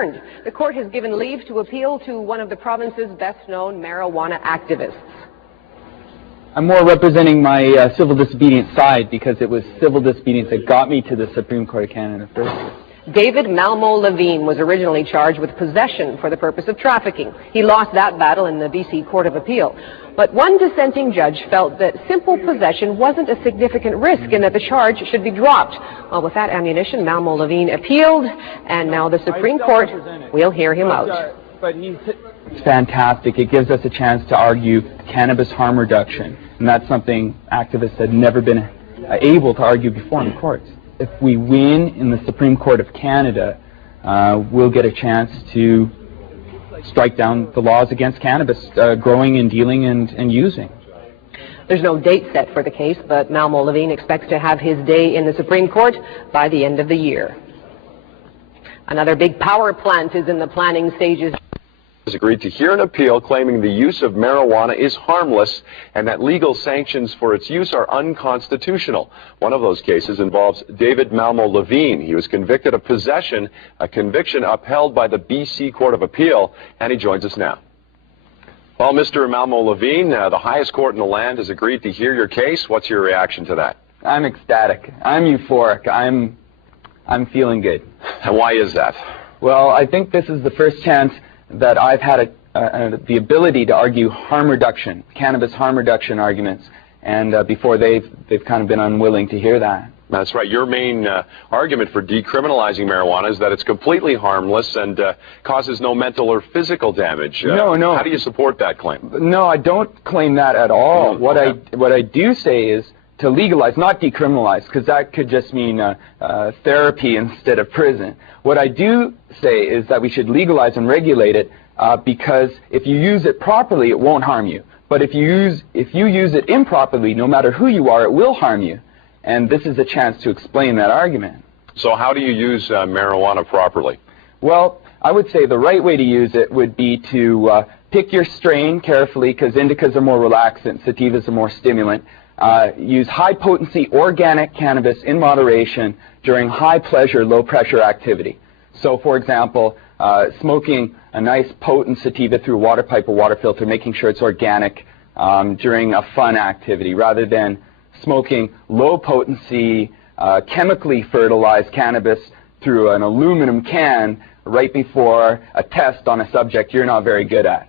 overturned. The court has given leave to appeal to one of the province's best-known marijuana activists. I'm more representing my civil disobedience side because it was civil disobedience that got me to the Supreme Court of Canada first. David Malmo-Levine was originally charged with possession for the purpose of trafficking. He lost that battle in the BC Court of Appeal. But one dissenting judge felt that simple possession wasn't a significant risk and that the charge should be dropped. Well, with that ammunition, Malmo-Levine appealed, and now the Supreme Court will hear him out. It's fantastic. It gives us a chance to argue cannabis harm reduction, and that's something activists had never been able to argue before in the courts. If we win in the Supreme Court of Canada, we'll get a chance to strike down the laws against cannabis growing and dealing and using. There's no date set for the case, but Malmo-Levine expects to have his day in the Supreme Court by the end of the year. Another big power plant is in the planning stages. Has agreed to hear an appeal claiming the use of marijuana is harmless and that legal sanctions for its use are unconstitutional. One of those cases involves David Malmo-Levine. He was convicted of possession, a conviction upheld by the BC Court of Appeal, and he joins us now. Well, Mr. Malmo-Levine, the highest court in the land has agreed to hear your case. What's your reaction to that? I'm ecstatic. I'm euphoric. I'm feeling good. And why is that? Well, I think this is the first chance that I've had the ability to argue harm reduction, cannabis harm reduction arguments, and before they've kind of been unwilling to hear that. That's right. Your main argument for decriminalizing marijuana is that it's completely harmless and causes no mental or physical damage. No. How do you support that claim? No, I don't claim that at all. What I do say is to legalize, not decriminalize, because that could just mean therapy instead of prison. What I do say is that we should legalize and regulate it because if you use it properly, it won't harm you. But if you use it improperly, no matter who you are, it will harm you. And this is a chance to explain that argument. So how do you use marijuana properly? Well, I would say the right way to use it would be to pick your strain carefully, because indicas are more relaxant, sativas are more stimulant. Use high-potency organic cannabis in moderation during high-pleasure, low-pressure activity. So, for example, smoking a nice potent sativa through a water pipe or water filter, making sure it's organic during a fun activity, rather than smoking low-potency, chemically fertilized cannabis through an aluminum can right before a test on a subject you're not very good at.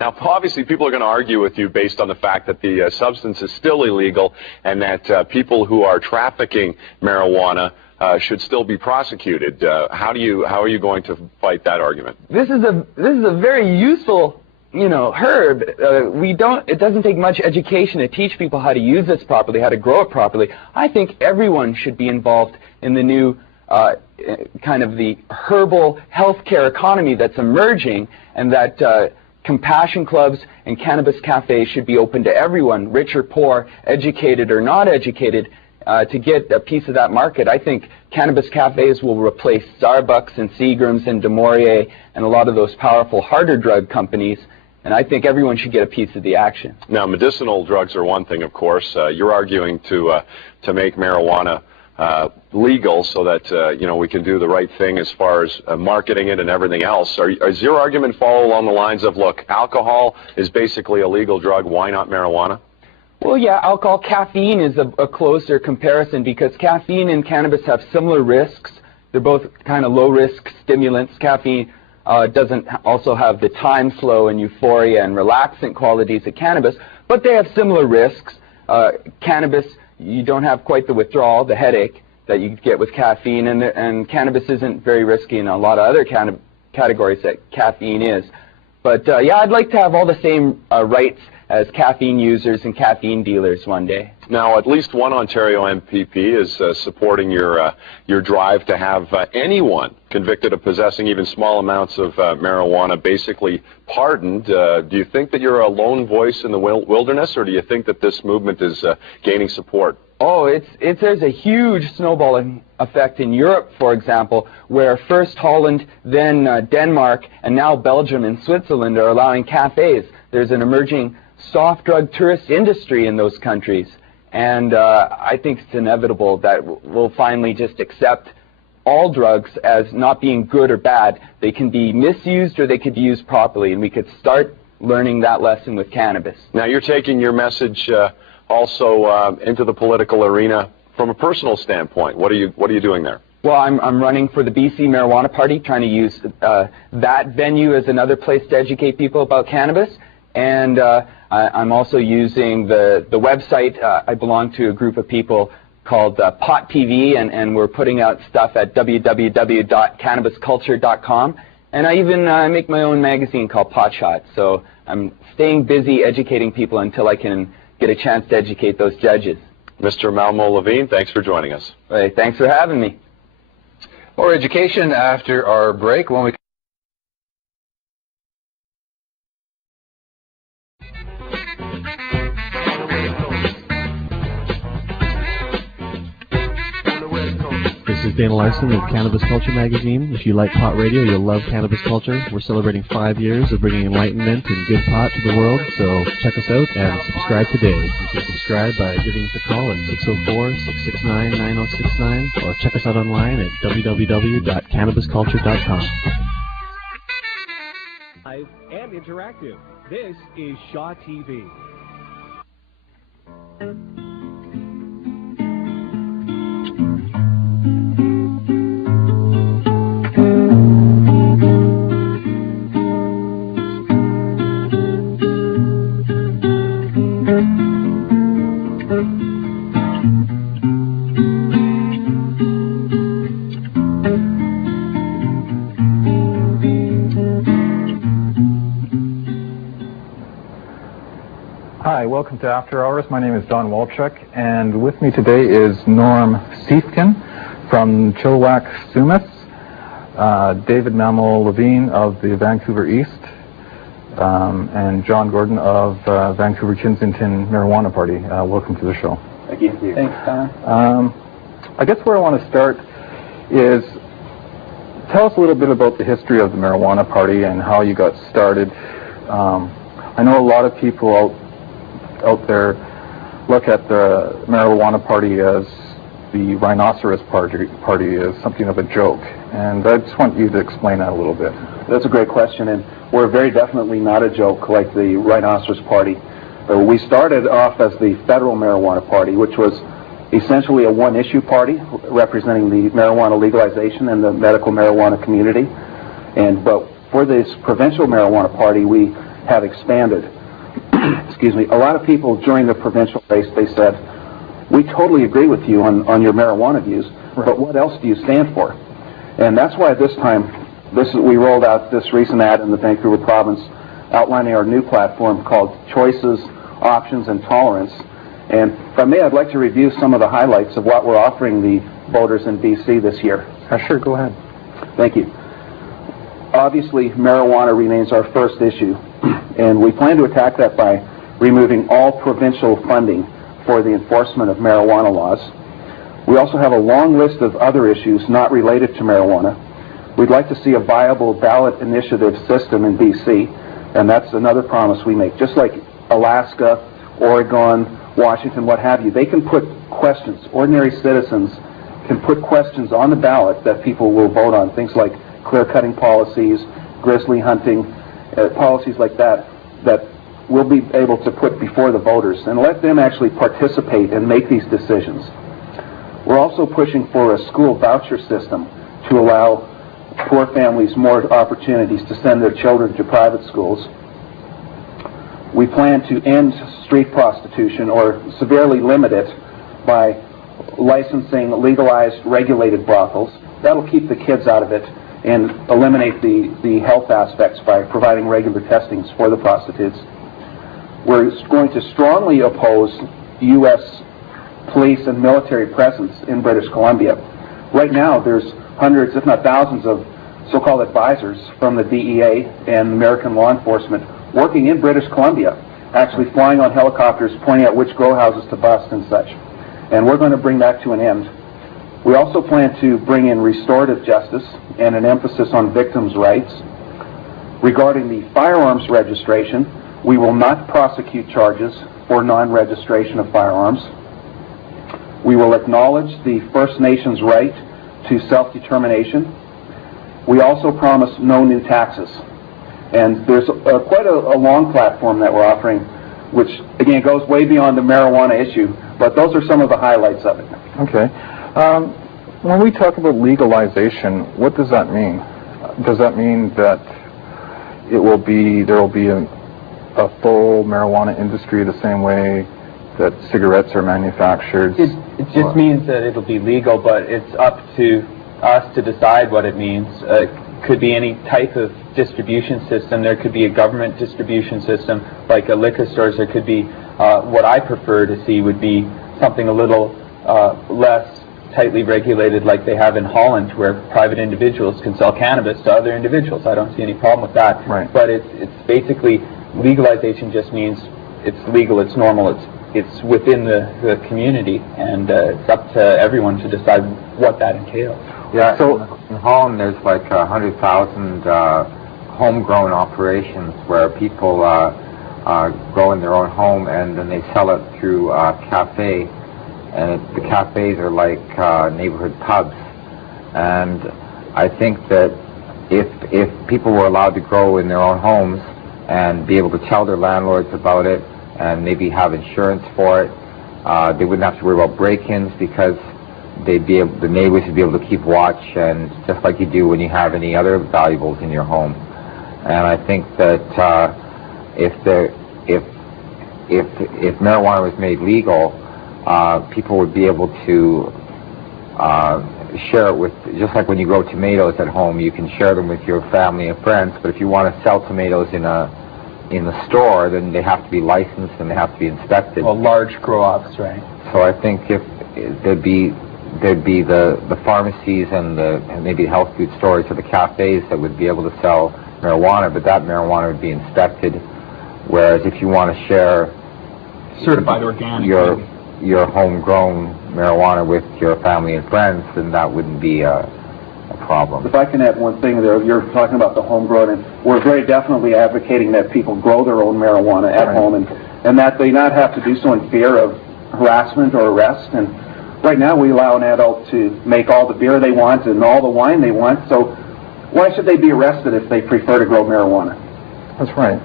Now, obviously, people are going to argue with you based on the fact that the substance is still illegal and that people who are trafficking marijuana should still be prosecuted. How are you going to fight that argument? This is a very useful, herb. It doesn't take much education to teach people how to use this properly, how to grow it properly. I think everyone should be involved in the new kind of the herbal healthcare economy that's emerging, and that compassion clubs and cannabis cafes should be open to everyone, rich or poor, educated or not educated, to get a piece of that market. I think cannabis cafes will replace Starbucks and Seagram's and De Maurier and a lot of those powerful harder drug companies, and I think everyone should get a piece of the action. Now, medicinal drugs are one thing, of course. You're arguing to make marijuana legal so that we can do the right thing as far as marketing it and everything else. Does your argument follow along the lines of, look, alcohol is basically a legal drug, why not marijuana? Well, yeah, alcohol. Caffeine is a closer comparison because caffeine and cannabis have similar risks. They're both kind of low-risk stimulants. Caffeine doesn't also have the time flow and euphoria and relaxant qualities of cannabis, but they have similar risks. Cannabis, you don't have quite the withdrawal, the headache that you get with caffeine, and cannabis isn't very risky in a lot of other categories that caffeine is. But yeah, I'd like to have all the same rights as caffeine users and caffeine dealers one day. Now, at least one Ontario MPP is supporting your drive to have anyone convicted of possessing even small amounts of marijuana basically pardoned. Do you think that you're a lone voice in the wilderness, or do you think that this movement is gaining support? Oh, there's a huge snowballing effect in Europe, for example, where first Holland, then Denmark, and now Belgium and Switzerland are allowing cafes. There's an emerging soft drug tourist industry in those countries, and I think it's inevitable that we'll finally just accept all drugs as not being good or bad. They can be misused or they could be used properly, and we could start learning that lesson with cannabis. Now, you're taking your message also into the political arena from a personal standpoint. What are you doing there? Well, I'm running for the BC Marijuana Party, trying to use that venue as another place to educate people about cannabis. And I'm also using the website. I belong to a group of people called Pot TV, and we're putting out stuff at www.cannabisculture.com. And I even make my own magazine called Pot Shot. So I'm staying busy educating people until I can get a chance to educate those judges. Mr. Malmo-Levine, thanks for joining us. Hey, thanks for having me. More education after our break. When we This is Dana Larson of Cannabis Culture magazine. If you like pot radio, you'll love Cannabis Culture. We're celebrating 5 years of bringing enlightenment and good pot to the world, so check us out and subscribe today. You can subscribe by giving us a call at 604-669-9069 or check us out online at www.cannabisculture.com. Live and interactive. This is Shaw TV. Hi, welcome to After Hours. My name is Don Walchuk, and with me today is Norm Siefken from Chilliwack, Sumas, David Malmo-Levine of the Vancouver East, and John Gordon of Vancouver Kensington Marijuana Party. Welcome to the show. Thank you. Thanks, Don. I guess where I want to start is tell us a little bit about the history of the Marijuana Party and how you got started. I know a lot of people out there look at the Marijuana Party as the Rhinoceros Party as something of a joke, and I just want you to explain that a little bit. That's a great question, and we're very definitely not a joke like the Rhinoceros Party. We started off as the Federal Marijuana Party, which was essentially a one-issue party representing the marijuana legalization and the medical marijuana community. But for this Provincial Marijuana Party, we have expanded. Excuse me. A lot of people during the provincial race, they said, we totally agree with you on your marijuana views, but what else do you stand for? And that's why this time, we rolled out this recent ad in the Vancouver province outlining our new platform called Choices, Options, and Tolerance. And if I may, I'd like to review some of the highlights of what we're offering the voters in BC this year. Sure, go ahead. Thank you. Obviously, marijuana remains our first issue, and we plan to attack that by removing all provincial funding for the enforcement of marijuana laws. We also have a long list of other issues not related to marijuana. We'd like to see a viable ballot initiative system in BC, and that's another promise we make. Just like Alaska, Oregon, Washington, what have you, they can put questions, ordinary citizens can put questions on the ballot that people will vote on, things like clear-cutting policies, grizzly hunting, policies like that, that we'll be able to put before the voters and let them actually participate and make these decisions. We're also pushing for a school voucher system to allow poor families more opportunities to send their children to private schools. We plan to end street prostitution or severely limit it by licensing legalized, regulated brothels. That'll keep the kids out of it and eliminate the health aspects by providing regular testings for the prostitutes. We're going to strongly oppose U.S. police and military presence in British Columbia. Right now, there's hundreds, if not thousands, of so-called advisors from the DEA and American law enforcement working in British Columbia, actually flying on helicopters, pointing out which grow houses to bust and such. And we're going to bring that to an end. We also plan to bring in restorative justice and an emphasis on victims' rights. Regarding the firearms registration, we will not prosecute charges for non-registration of firearms. We will acknowledge the First Nations right to self-determination. We also promise no new taxes. And there's quite a long platform that we're offering, which, again, goes way beyond the marijuana issue, but those are some of the highlights of it. Okay. When we talk about legalization, what does that mean? Does that mean that there will be a full marijuana industry the same way that cigarettes are manufactured? It just means that it'll be legal, but it's up to us to decide what it means. Could be any type of distribution system. There could be a government distribution system like a liquor stores. There could be what I prefer to see would be something a little less tightly regulated, like they have in Holland, where private individuals can sell cannabis to other individuals. I don't see any problem with that. Right. But it's basically, legalization just means it's legal, it's normal, it's within the community, and it's up to everyone to decide what that entails. Yeah, so in Holland there's like 100,000 homegrown operations where people grow in their own home and then they sell it through a cafe, and the cafes are like neighborhood pubs. And I think that if people were allowed to grow in their own homes and be able to tell their landlords about it and maybe have insurance for it, they wouldn't have to worry about break-ins, because the neighbors would be able to keep watch, and just like you do when you have any other valuables in your home. And I think that if marijuana was made legal, people would be able to share it with, just like when you grow tomatoes at home, you can share them with your family and friends. But if you want to sell tomatoes in the store, then they have to be licensed and they have to be inspected. Well, large grow-ops, right? So I think if there'd be the pharmacies and maybe the health food stores or the cafes that would be able to sell marijuana, but that marijuana would be inspected. Whereas if you want to share certified organic, your homegrown marijuana with your family and friends, then that wouldn't be a problem. If I can add one thing there, you're talking about the homegrown, and we're very definitely advocating that people grow their own marijuana at home, and that they not have to do so in fear of harassment or arrest. And right now we allow an adult to make all the beer they want and all the wine they want, so why should they be arrested if they prefer to grow marijuana? That's right.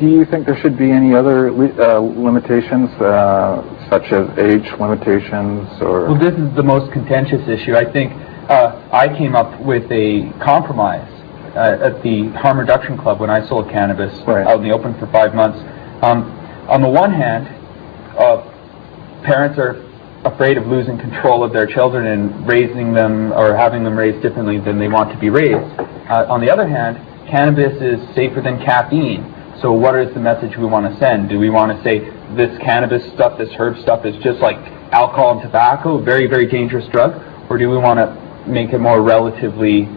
Do you think there should be any other limitations, such as age limitations, or? Well, this is the most contentious issue. I think I came up with a compromise at the Harm Reduction Club when I sold cannabis out in the open for 5 months. On the one hand, parents are afraid of losing control of their children and raising them or having them raised differently than they want to be raised. On the other hand, cannabis is safer than caffeine. So what is the message we want to send? Do we want to say this cannabis stuff, this herb stuff is just like alcohol and tobacco, a very, very dangerous drug? Or do we want to make it more relatively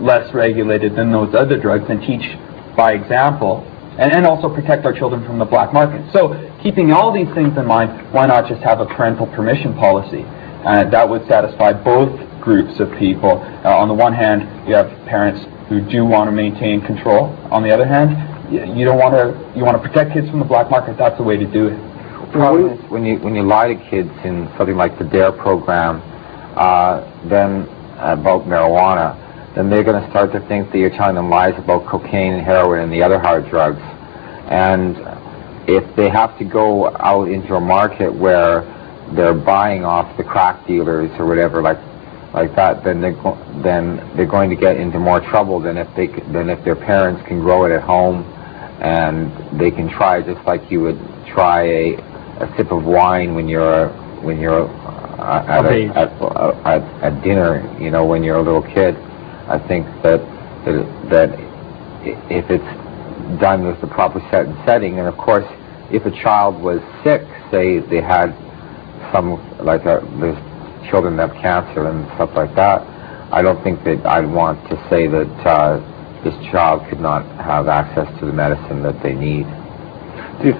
less regulated than those other drugs and teach by example, and also protect our children from the black market? So keeping all these things in mind, why not just have a parental permission policy? That would satisfy both groups of people. On the one hand, you have parents who do want to maintain control. On the other hand, you want to protect kids from the black market. That's the way to do it. The problem is when you lie to kids in something like the DARE program, then about marijuana, then they're going to start to think that you're telling them lies about cocaine and heroin and the other hard drugs. And if they have to go out into a market where they're buying off the crack dealers or whatever like that, then they're going to get into more trouble than if their parents can grow it at home, and they can try, just like you would try a sip of wine when you're at dinner, you know, when you're a little kid. I think that if it's done with the proper setting, and of course, if a child was sick, say they had some, like there's children that have cancer and stuff like that, I don't think that I'd want to say that this child could not have access to the medicine that they need. Do you think